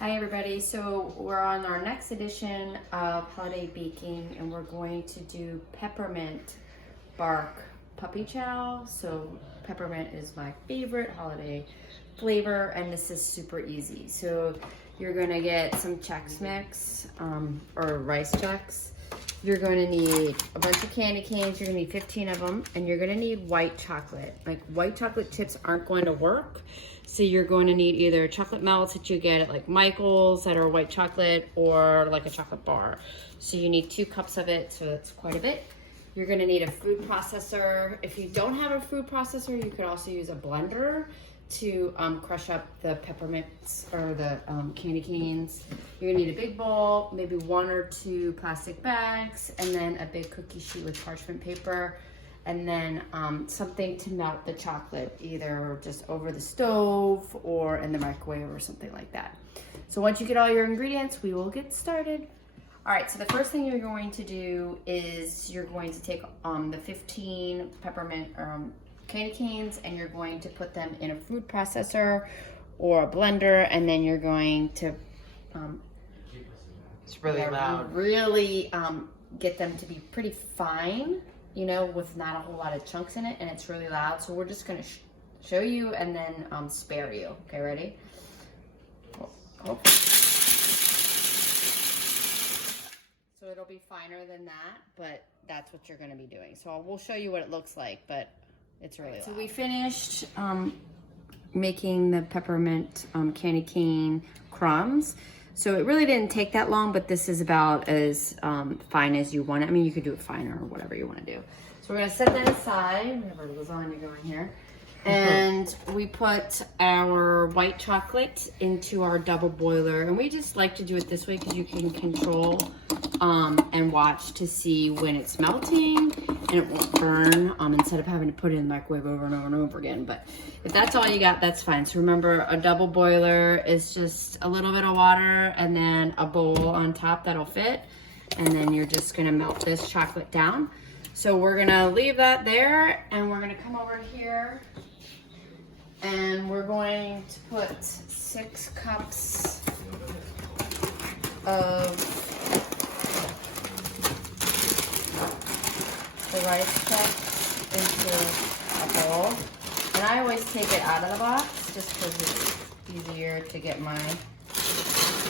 Hi everybody, so we're on our next edition of holiday baking and we're going to do peppermint bark puppy chow. So peppermint is my favorite holiday flavor and this is super easy. So you're going to get some Chex Mix or rice Chex. You're going to need a bunch of candy canes. You're going to need 15 of them and you're going to need white chocolate. Like white chocolate chips aren't going to work. So you're going to need either chocolate melts that you get at like Michael's that are white chocolate or like a chocolate bar. So you need 2 cups of it, so that's quite a bit. You're gonna need a food processor. If you don't have a food processor, you could also use a blender to crush up the peppermints or the candy canes. You're gonna need a big bowl, maybe 1 or 2 plastic bags, and then a big cookie sheet with parchment paper. And then something to melt the chocolate, either just over the stove or in the microwave or something like that. So once you get all your ingredients, we will get started. All right, so the first thing you're going to do is you're going to take the 15 peppermint candy canes and you're going to put them in a food processor or a blender, and then you're going to it's really loud. Really get them to be pretty fine, you know, with not a whole lot of chunks in it, and it's really loud. So we're just gonna show you and then spare you. Okay, ready? Oh. So it'll be finer than that, but that's what you're gonna be doing. So we'll show you what it looks like, but it's really loud. So we finished making the peppermint candy cane crumbs. So it really didn't take that long, but this is about as fine as you want it. I mean, you could do it finer or whatever you want to do. So we're gonna set that aside. We have our lasagna going here. And we put our white chocolate into our double boiler. And we just like to do it this way because you can control and watch to see when it's melting and it won't burn instead of having to put it in the microwave over and over and over again. But if that's all you got, that's fine. So remember, a double boiler is just a little bit of water and then a bowl on top that'll fit. And then you're just gonna melt this chocolate down. So we're gonna leave that there and we're gonna come over here and we're going to put 6 cups of the rice Chex into a bowl. And I always take it out of the box just because it's easier to get my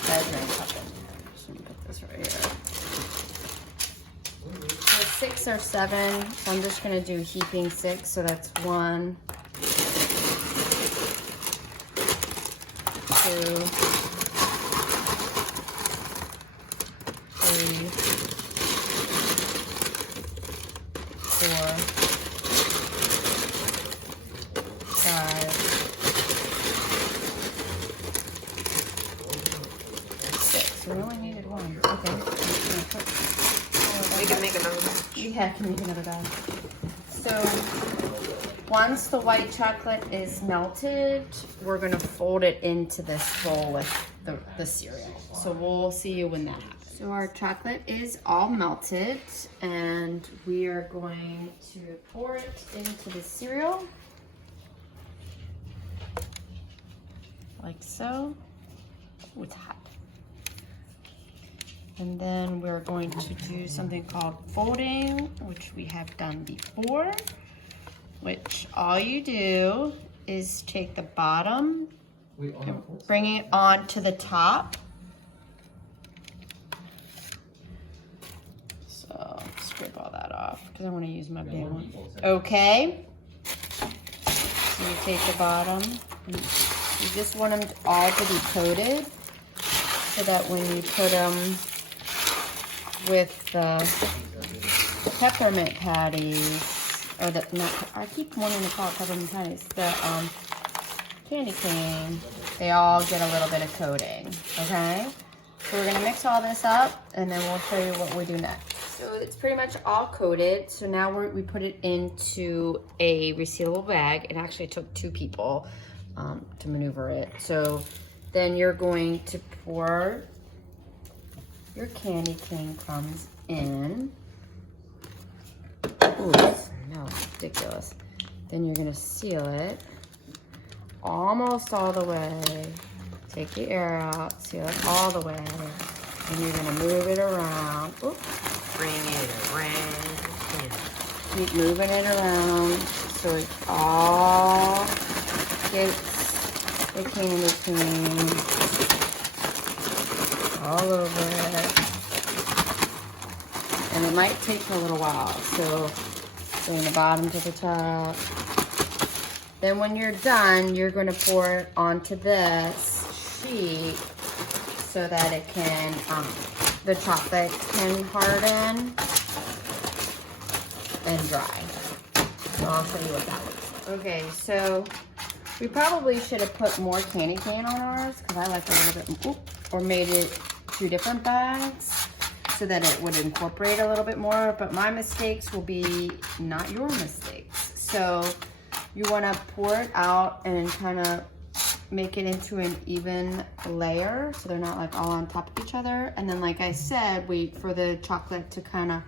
measuring cup in here. Just gonna put this right here. So 6 or 7, so I'm just gonna do heaping 6, so that's 1, 2, 3, 4, 5, 6. We only needed 1. Okay. We can make another batch. Yeah, can make another batch. So once the white chocolate is melted, we're gonna fold it into this bowl with the cereal. So we'll see you when that happens. So our chocolate is all melted and we are going to pour it into the cereal. Like so. Oh, it's hot. And then we're going to do something called folding, which we have done before, which all you do is take the bottom and bring it on to the top. So scrape all that off because I want to use my big one. Okay. So you take the bottom, and you just want them all to be coated so that when you put them with the peppermint patties, or the, not, I keep wanting to call it peppermint patties, the candy cane, they all get a little bit of coating, okay? So we're gonna mix all this up and then we'll show you what we do next. So it's pretty much all coated. So now we put it into a resealable bag. It actually took 2 people to maneuver it. So then you're going to pour your candy cane crumbs in. Ooh, no, ridiculous. Then you're gonna seal it almost all the way Take the air out, seal it all the way, and you're gonna move it around. Oop. Bring it around. Keep moving it around so it all gets the candy cane all over it. And it might take a little while, so from the bottom to the top. Then when you're done, you're gonna pour it onto this sheet so that it can, the chocolate can harden and dry. So I'll show you what that looks like. Okay, so we probably should have put more candy cane on ours because I like a little bit, or made it 2 different bags so that it would incorporate a little bit more, but my mistakes will be not your mistakes. So you wanna pour it out and kind of make it into an even layer so they're not like all on top of each other. And then like I said, wait for the chocolate to kind of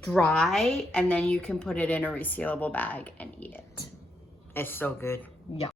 dry, and then you can put it in a resealable bag and eat it. It's so good. Yeah.